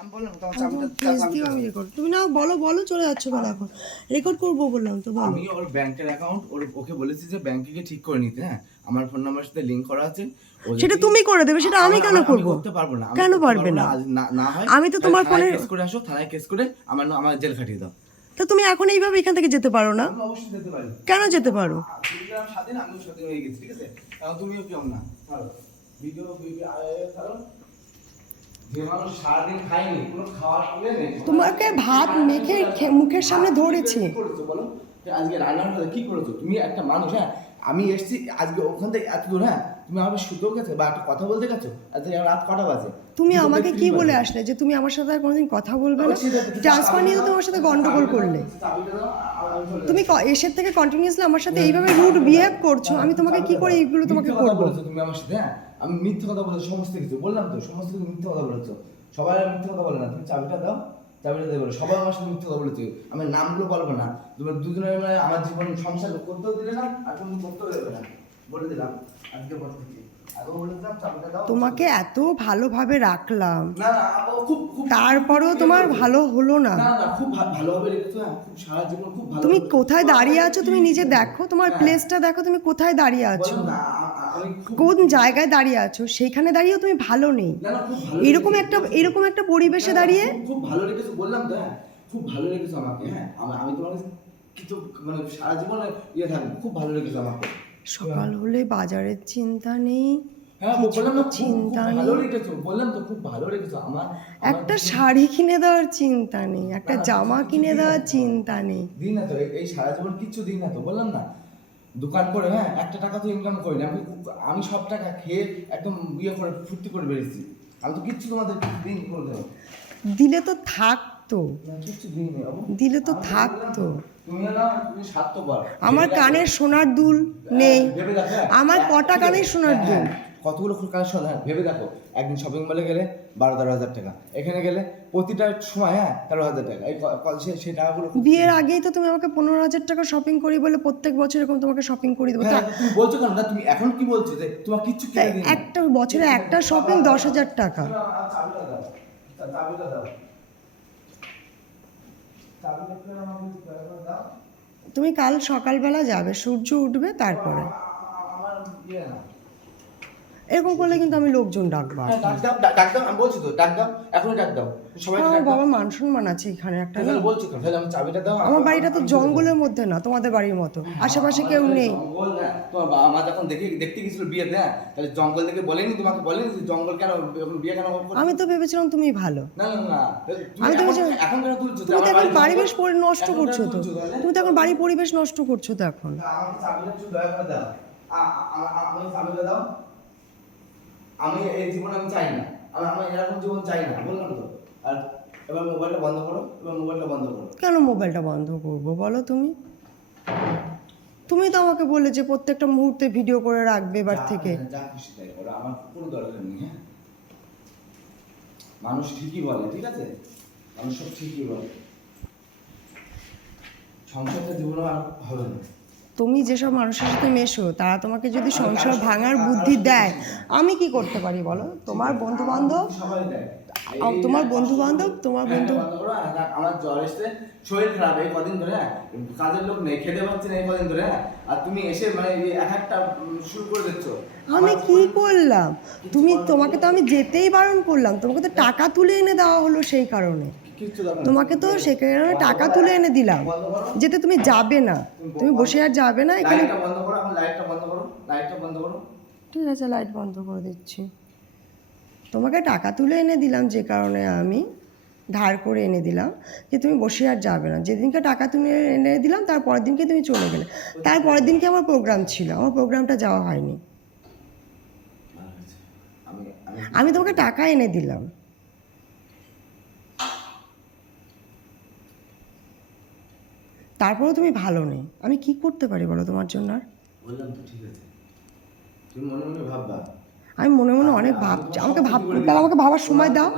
আমি বললাম তোমার চাবিটা প্লিজ দিও, আমি রেকর্ড। তুমি না বলো বলো, চলে যাচ্ছ কেন এখন? রেকর্ড করবো বললাম তো, বলো। আমি ওর ব্যাংকের অ্যাকাউন্ট ওকে বলেছি যে ব্যাংকে গিয়ে ঠিক করে নিতে। হ্যাঁ, আমার ফোন নাম্বার সাথে লিংক করা আছে। ও সেটা যদি তুমি করে দেবে, সেটা আমি কেন আমি করবো? করতে পারবো না। আমি কেন করতে পারবে পারবো না। না? আজ না হয় আমি তো তাহলে তোমার থানায় ফোনের, কেস করে আসো, থানায় কেস করে আমার জেল খাটিয়ে দাও। তা তুমি এখন এইভাবে এখান থেকে যেতে পারো না? আমি অবশ্যই যেতে পারি। কেন যেতে পারো? তুমি স্বাধীন, আমিও স্বাধীন হয়ে গেছি, ঠিক আছে? এখন তুমিও কেউ না। ছাড়ো ভিডিও ছাড়ো। যে মানুষ সারাদিন খায়নি, কোনো খাওয়ার পেলে নেই, তোমাকে ভাত মেখে মুখের সামনে ধরেছি। কি করেছো বলো? যে আজকে রান্নার মধ্যে কি করেছো? তুমি একটা মানুষ, হ্যাঁ, আমি এসেছি আজকে ওখান থেকে এত দূর, হ্যাঁ, তুমি আমার শুতেও গেছো বা একটা কথা বলতে গেছো? আজকে রাত কটা বাজে? তুমি আমাকে কি বলে আসলে যে তুমি আমার সাথে আর কোনোদিন কথা বলবে না? ট্রান্সফার নিয়ে তো তোমার সাথে গন্ডগোল করলে। তুমি এসের থেকে কন্টিনিউয়াসলি আমার সাথে এইভাবে রুড বিহেভ করছো, আমি তোমাকে কি করে এইগুলো তোমাকে করবো? তুমি আমার সাথে, হ্যাঁ, আমি মিথ্যে কথা বলেছো সমস্ত কিছু, বললাম তো সমস্ত কিছু মিথ্যে কথা বলেছো। সবাই আর মিথ্যে কথা বলে না। তুমি চাবিটা দাও, চাবিটা দেবে। সবাই আমার সাথে মিথ্যে কথা বলেছে। আমি নামগুলো বলবো না। তুমি দুজনের মানে আমার জীবন সংসার করতেও দিলে না, আর তুমি করতেও দেবে না, বলে দিলাম আজকে পর থেকে। তোমাকে এত ভালোভাবে রাখলাম, না না, খুব খুব তারপরেও তোমার ভালো হলো না। না না, খুব ভালোভাবে রেখেছো, হ্যাঁ, খুব সারা জীবন খুব ভালো। তুমি কোথায় দাঁড়িয়ে আছো তুমি নিজে দেখো, তোমার প্লেসটা দেখো, তুমি কোথায় দাঁড়িয়ে আছো, কোন জায়গায় দাঁড়িয়ে আছো। সেইখানে দাঁড়িয়েও তুমি ভালো নেই। এরকম একটা পরিবেশে দাঁড়িয়ে খুব ভালো রেখেছো, বললাম তো, হ্যাঁ, খুব ভালো রেখেছো আমাকে। হ্যাঁ, আমি তোমার কাছে কিছু মানে সারা জীবন ইয়ে থাকবে। খুব ভালো রেখেছো আমাকে। সকাল হলে বাজারের চিন্তা নেই, হ্যাঁ, বললাম না, চিন্তা ভালো নেই, রেখেছো, বললাম তো খুব ভালো রেখেছো আমার। একটা শাড়ি কিনে দেওয়ার চিন্তা নেই, একটা জামা কিনে দেওয়ার চিন্তা নেই। দিন না তো, এই সারা জীবন কিচ্ছু দিন না তো, বললাম না। দোকান করে, হ্যাঁ, একটা টাকা তো ইনকাম করি না আমি সব টাকা খেয়ে একদম ইয়ে করে ফুর্তি করে বেরিয়েছি। আমি তো কিচ্ছু তোমাদের দিন করে দেবো। দিলে তো থাকতো, কিচ্ছু দিন নেই বাবু। দিলে তো থাকতো। তুমি স্বার্থপর। আমার কানের সোনার দুল নেই, ভেবে দেখো, আমার কটা কানের সোনার দুল? কতগুলো কানের সোনা, হ্যাঁ, ভেবে দেখো। একদিন শপিং মলে গেলে 12-13 হাজার টাকা, এখানে গেলে প্রতিটা সময়, হ্যাঁ, 13 হাজার টাকা। এই সেই টাকাগুলো বিয়ের আগেই তো তুমি আমাকে 15,000 টাকা শপিং করি বলে প্রত্যেক বছর এরকম তোমাকে শপিং করে দেবো। তুমি বলছো কেন না? তুমি এখন কি বলছো যে তোমার কিচ্ছু কিনে দিই না? একটা বছরে একটা শপিং 10,000 টাকা। চাবিটা দাও, চাবিটা দাও, চাবিটা দাও। তুমি কাল সকালবেলা যাবে, সূর্য উঠবে তারপরে। আমার ইয়ে না, এরকম করলে কিন্তু আমি লোকজন ডাকবো। ডাক দাও, আমি বলছি তো, ডাক দাও, এখনই ডাক দাও, সবাই আমার বাবা মান সম্মান আছে এখানে একটা না। বলছি তো, তাহলে আমি চাবিটা দাও। আমার বাড়িটা তো জঙ্গলের মধ্যে না তোমাদের বাড়ির মতো, আশেপাশে কেউ নেই। জঙ্গল না, তোমার বাবা মা যখন দেখতে গেছিল বিয়েতে, হ্যাঁ, তাহলে জঙ্গল দেখে বলেনি তোমাকে? বলেনি যে জঙ্গল কেন, বিয়ে কেন করছো? আমি তো ভেবেছিলাম তুমি ভালো। না না না, আমি তো ভেবেছিলাম এখন কেন তুলছো? তুমি তো এখন পরিবেশ নষ্ট করছো তো, তুমি তো এখন বাড়ির পরিবেশ নষ্ট করছো তো এখন। আমাকে চাবিটা একটু দয়া করে দাও। আমি চাবিটা দাও। আমি এই জীবন আমি চাই না, আমি এরকম জীবন চাই না, বললাম তো। আর এবার মোবাইলটা বন্ধ করো, এবার মোবাইলটা বন্ধ করো। কেন মোবাইলটা বন্ধ করবো বলো? তুমি তুমি তো আমাকে বলে যে প্রত্যেকটা মুহূর্তে ভিডিও করে রাখবে এবার থেকে। যা খুশি তাই করো, আমার কোনো দরকার নেই। হ্যাঁ, মানুষ ঠিকই বলে, ঠিক আছে, মানুষ সব ঠিকই বলে। সংসারটা জীবনে আর হবে না। তুমি যেসব মানুষের সাথে মেশো তারা তোমাকে যদি সংসার ভাঙার বুদ্ধি দেয়, আমি কি করতে পারি বলো? তোমার বন্ধু বান্ধব, সবাই দেয়। তোমার বন্ধু বান্ধব, তোমার বন্ধু। আমার জ্বর এসে, শরীর খারাপ এই কদিন ধরে, হ্যাঁ, কাজের লোক নেই, খেতে পাচ্ছি না এই কদিন ধরে, হ্যাঁ, আর তুমি এসে মানে এক একটা শুরু করে দিচ্ছ। আমি কি করলাম? তোমাকে তো আমি যেতেই বারণ করলাম, তোমাকে তো টাকা তুলে এনে দেওয়া হলো সেই কারণে। তোমাকে তো সেই কারণে টাকা তুলে এনে দিলাম যেতে তুমি যাবে না, তুমি বসে আর যাবে না এখানে। লাইটটা বন্ধ করো, এখন লাইটটা বন্ধ করো, লাইটটা বন্ধ করো। ঠিক আছে, লাইট বন্ধ করে দিচ্ছি। তোমাকে টাকা তুলে এনে দিলাম যে কারণে, আমি ধার করে এনে দিলাম যে তুমি বসে আর যাবে না। যেদিনকে টাকা তুলে এনে দিলাম তার পরের দিনকে তুমি চলে গেলে। তার পরের দিনকে আমার প্রোগ্রাম ছিল, আমার প্রোগ্রামটা যাওয়া হয়নি। আমি তোমাকে টাকা এনে দিলাম, তারপরেও তুমি ভালো নেই। আমি কি করতে পারি বলো তোমার জন্য? আর বললাম তো, ঠিক আছে, তুমি মনে মনে ভাববা। আমি মনে মনে অনেক ভাবছি, আমাকে তাহলে আমাকে ভাবার সময় দাও,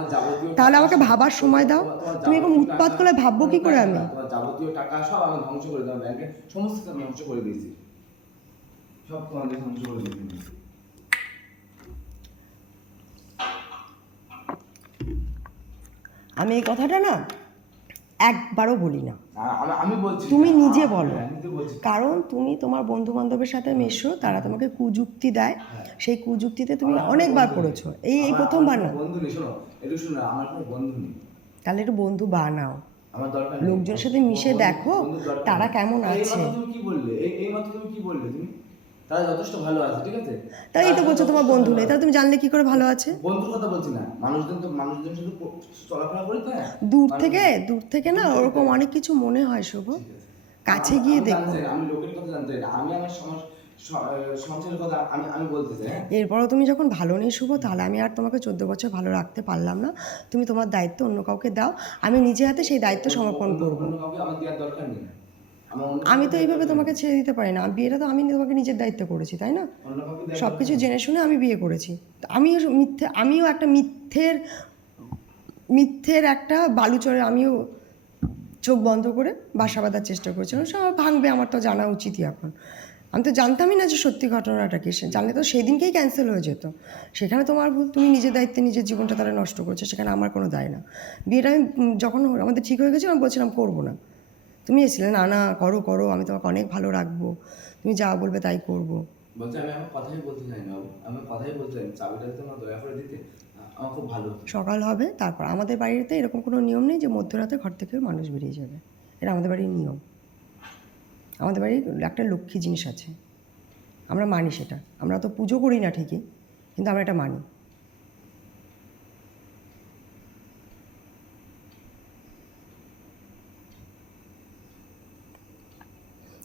তাহলে আমাকে ভাবার সময় দাও। তুমি এরকম উৎপাত করলে ভাববো কি করে আমি? তোমার যাবতীয় টাকা সব আমি ধ্বংস করে দিলাম, ব্যাংকে সমস্ত কিছু আমি ধ্বংস করে দিয়েছি, সব তোমাদের ধ্বংস করে দিয়েছি। আমি এই কথাটা না একবারও বলি না, আমি বলছি, তুমি নিজে বলো। আমি তো বলছি। কারণ তুমি তোমার বন্ধু বান্ধবের সাথে মেশো, তারা তোমাকে কুযুক্তি দেয়, সেই কুযুক্তিতে তুমি আমার কোনো অনেকবার বন্ধু নেই। পড়েছো, এই আমার প্রথমবার কোনো না। বন্ধু নেই, শোনো একটু শোনো, আমার কোনো বন্ধু নেই। তাহলে একটু বন্ধু বানাও, আমার দরকার নেই। লোকজনের সাথে মিশে দেখো বন্ধুর দরকার তারা নেই। কেমন এই আছে। মাত্র তুমি কি বললে, এই মাত্র তুমি কি বললে তুমি? তারা যথেষ্ট ভালো আছে, ঠিক আছে? তাই এই তো তারা বলছো তোমার যথেষ্ট বন্ধু ভালো নেই, আছে। তাহলে তুমি জানলে কি করে ভালো আছে? বন্ধুর কথা বলছি না, মানুষজন শুধু চলাফেরা করি তো, হ্যাঁ। দূর মানুষ- থেকে না দূর থেকে ওরকম দেখে। অনেক কিছু মনে হয় শুভ, ঠিক আছে। কাছে আমি- গিয়ে আমি দেখো। জানতে চাই না, আমি লোকের কথা জানতে চাই না, আমি আমার সংসারের কথা আমি বলতে চাই, হ্যাঁ। এরপরও তুমি যখন ভালো নেই শুভ, তাহলে আমি আর তোমাকে 14 বছর ভালো রাখতে পারলাম না। তুমি তোমার দায়িত্ব অন্য কাউকে দাও, আমি নিজে হাতে সেই দায়িত্ব সমর্পণ করবো। অন্য কাউকে আমার দেওয়ার দরকার নেই। আমার অন্য আমি কাউকে তো দেওয়ার এইভাবে দরকার তোমাকে নেই। ছেড়ে দিতে পারি না, বিয়েটা তো আমি তোমাকে নিজের দায়িত্ব করেছি, তাই না? অন্য কাউকে দেওয়ার সব দরকার কিছু নেই। জেনে শুনে আমি বিয়ে করেছি। তো আমিও একটা মিথ্যের একটা বালুচরে আমিও চোখ বন্ধ করে বাসা বাঁধার চেষ্টা করেছিলাম। সব ভাঙবে, আমার তো জানা উচিতই এখন। আমি তো জানতামই না যে সত্যি ঘটনাটা কি, জানলে তো সেই দিনকেই ক্যান্সেল হয়ে যেত। সেখানে তোমার ভুল, তুমি নিজের দায়িত্বে নিজের জীবনটা তারা নষ্ট করছো, সেখানে আমার কোনো দায় না। বিয়েটা আমি যখন আমাদের ঠিক হয়ে গেছে আমি বলছিলাম করবো না, তুমি এসেছিলে না না করো করো, আমি তোমাকে অনেক ভালো রাখবো, তুমি যা বলবে তাই করবো। বলছে আমি আমার কথাই বলতে চাই না বাবু, আমি কথাই বলতে চাই না, চাবিটা যদি আমার দয়া করে দিতে আমার খুব ভালো হতো। সকাল হবে, তারপর আমাদের বাড়িতে এরকম কোনো নিয়ম নেই যে মধ্যরাতে ঘর থেকে মানুষ বেরিয়ে যাবে, এটা আমাদের বাড়ির নিয়ম। আমাদের বাড়ির একটা লক্ষ্মী জিনিস আছে, আমরা মানি সেটা। আমরা তো পুজো করি না ঠিকই, কিন্তু আমরা এটা মানি।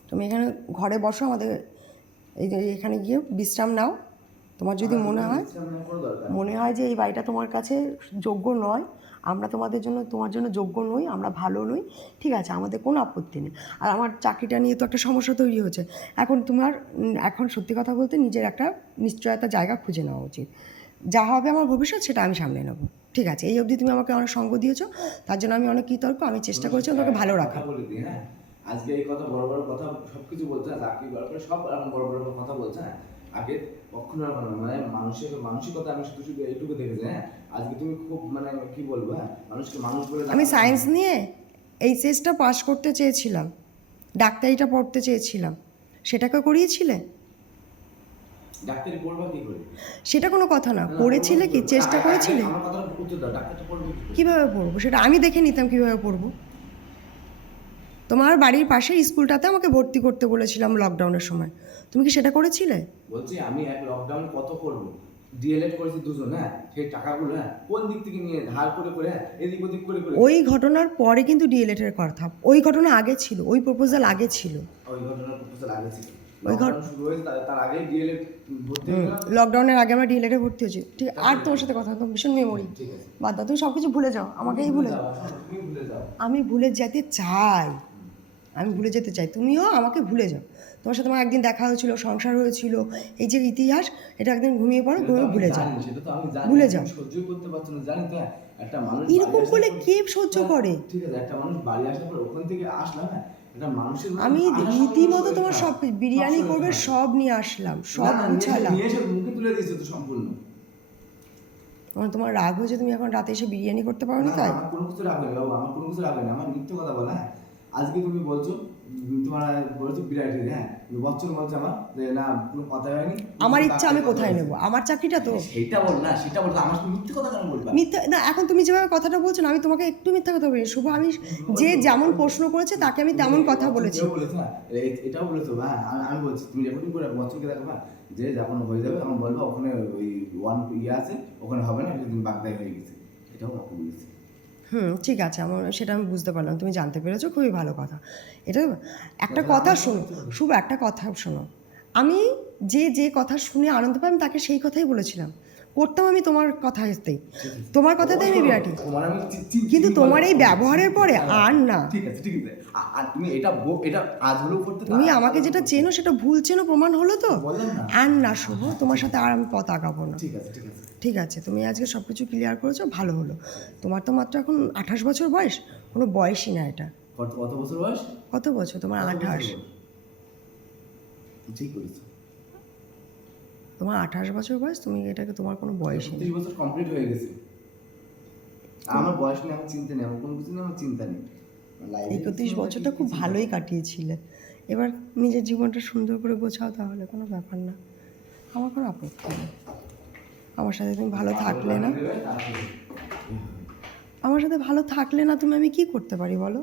তুমি এখানে ঘরে বসো, আমাদের এই যে এখানে গিয়ে বিশ্রাম নাও। তোমার যদি আমার মনে জীবনে হয় বিশ্রাম নেওয়ার কোনো দরকার নেই। মনে হয় যে এই বাড়িটা তোমার কাছে যোগ্য নয়, আমরা তোমার জন্য যোগ্য নই, আমরা ভালো নই, ঠিক আছে, আমাদের কোনো আপত্তি নেই। আর আমার চাকরিটা নিয়ে তো একটা সমস্যা তৈরি হচ্ছে। এখন সত্যি কথা বলতে নিজের একটা নিশ্চয়তা জায়গা খুঁজে নেওয়া উচিত। যা হবে আমার ভবিষ্যৎ সেটা আমি সামলে নেব, ঠিক আছে? এই অবধি তুমি আমাকে অনেক সঙ্গ দিয়েছো, তার জন্য আমি অনেক কৃতজ্ঞ। আমি চেষ্টা করেছি তোমাকে ভালো একটা রাখার। কথা বলে দিই, হ্যাঁ। আজকে এই কথা বড় বড় কথা সবকিছু বলছে, চাকরি করার পরে সব এখন বড় বড় কথা বলছে, হ্যাঁ। আগে কখনো এরকম না, মানে মানসিকতা আমি শুধু শুধু এইটুকু দেখেছি, হ্যাঁ। আজকে তুমি খুব মানে কি বলবো, হ্যাঁ, মানুষকে মানুষ বলে আমি দেখানো- সায়েন্স নিয়ে এইচএসটা পাস করতে চেয়েছিলাম, ডাক্তারিটা পড়তে চেয়েছিলাম, সেটাকে করিয়েছিলে? ডাক্তারি পড়বা কি করে? সেটা কোনো কথা না, না, না, করেছিলে কি, পড়বো। চেষ্টা করেছিলে? আমার কথাটা উত্তর দাও, ডাক্তারটা পড়বে কি করে? কীভাবে পড়বো সেটা আমি দেখে নিতাম, কীভাবে পড়বো। তোমার বাড়ির পাশের স্কুলটাতে আমাকে ভর্তি করতে বলেছিলাম লকডাউনের সময়, তুমি কি সেটা করেছিলে? বলছি আমি এক লকডাউন কত করবো, ডিএলএড করেছি দুজন, হ্যাঁ। সেই টাকাগুলো, হ্যাঁ, কোন দিক থেকে নিয়ে ধার করে করে, হ্যাঁ, এদিক ওদিক করে করে। ওই ঘটনার পরে কিন্তু ডিএলএডের কথা, ওই ঘটনা আগে ছিল, ওই প্রপোজাল আগে ছিল। ওই ঘটনার প্রপোজাল আগে ছিল, ওই লকডাউন শুরু হয়েছে তার আগেই ডিএলএড ভর্তি হয়ে গেলাম। লকডাউনের আগে আমরা ডিএলএডে ভর্তি হয়েছি, ঠিক আছে? আর তোমার সাথে কথা তো ভীষণ মেমোরি, ঠিক আছে। বাদ দাও, তুমি সব কিছু ভুলে যাও, আমাকেই ভুলে যাও। তুমি ভুলে যাও। আমি ভুলে যেতে চাই, আমি ভুলে যেতে চাই, তুমিও আমাকে ভুলে যাও। তোমার সাথে আমার একদিন দেখা হয়েছিল, সংসার হয়েছিল, এই যে ইতিহাস, এটা একদিন ঘুমিয়ে পড়ো, সেটা তো ঘুমিয়ে আমি ভুলে যাও, জানি, সেটা তো আমি জানি, ভুলে যাও। তুমি সহ্যই করতে পারছো না, জানি তো, হ্যাঁ। একটা মানুষ এরকম বাড়ি আসার করলে পর- কে সহ্য করে? ঠিক আছে, একটা মানুষ বাড়ি আসার পর ওখান থেকে আসলাম, হ্যাঁ, একটা মানুষের আমি আসার সময় রীতিমতো শরীর তোমার খারাপ, সব বিরিয়ানি শরীর করবে খারাপ। সব নিয়ে আসলাম, না, সব না, গুছালাম। নিয়ে এসে মুখে তুলে দিয়েছে তো সম্পূর্ণ। তোমার রাগ হয়েছে, তুমি এখন রাতে এসে বিরিয়ানি করতে পারো না, না তাই? আমার কোনো কিছু রাগ হয়নি বাবু, আমার কোনো কিছু রাগ হয়নি, আমার মিথ্যে কথা বলা, হ্যাঁ। আজকে তুমি বলছো, তোমার বলছো বিরাটি, হ্যাঁ, বচ্চন বলছে আমার যে না কোনো কথা হয়নি, আমার ইচ্ছা আমি কোথায় নেব, আমার চাকরিটা তো। সেটা বল না, সেটা বল, আমার সাথে মিথ্যে কথা কেন বলবা? মিথ্যা না, এখন তুমি যেভাবে কথাটা বলছো না, আমি তোমাকে একটু মিথ্যা কথা বলি শুভ, আমি যে যেমন প্রশ্ন করেছে তাকে আমি তেমন কথা বলেছি। এটাও বলেছো, হ্যাঁ, এটাও বলেছো, হ্যাঁ। আমি বলছি তুমি রেকর্ডিং করে বচ্চনকে দেখো, হ্যাঁ, যে যখন হয়ে যাবে তখন বলবো ওখানে ওই ওয়ান ইয়ে আছে, ওখানে হবে না, সেদিন বাগদাই হয়ে গেছে, এটাও আমাকে বলেছি। ঠিক আছে, সেটা আমি বুঝতে পারলাম, তুমি জানতে পেরেছো, খুবই ভালো কথা। এটা একটা কথা শোনো শুভ, একটা কথা শোনো, আমি যে কথা শুনে আনন্দ পাই আমি তাকে সেই কথাই বলেছিলাম, করতাম আমি তোমার কথাতেই, তোমার কথাতেই আমি বিরাটি, তোমার আমি কিন্তু তোমার এই ব্যবহারের পরে আর না। ঠিক আছে, ঠিক আছে, আর তুমি এটা এটা আজ হলেও করতে তো তুমি আমাকে যেটা চেনো সেটা ভুল চেনো, প্রমাণ হলো তো। বললাম না। আর না শুভ, তোমার সাথে আর আমি পথ আগাবো না। ঠিক আছে, ঠিক আছে। ঠিক আছে, তুমি আজকে সব কিছু ক্লিয়ার করেছো, ভালো হলো। তোমার তো মাত্র এখন 28 বছর বয়স, কোনো বয়সই না এটা। কত বছর বয়স? কত বছর তোমার? 28। ঠিক করেছো। তোমার 28 বছর বয়স, তুমি এটাকে তোমার কোনো বয়সই নেই। 30 বছর কমপ্লিট হয়ে গেছে। আমার বয়স নিয়ে আমার চিন্তা নেই, আমার কোনো কিছু নিয়ে আমার চিন্তা নেই। লাইফে 31 বছরটা খুব ভালোই কাটিয়েছিলে, এবার নিজের জীবনটা সুন্দর করে গোছাও, তাহলে কোনো ব্যাপার না, আমার কোনো আপত্তি নেই। আমার সাথে তুমি ভালো থাকলে না, আমার সাথে ভালো থাকলে না তুমি, আমি কি করতে পারি বলো?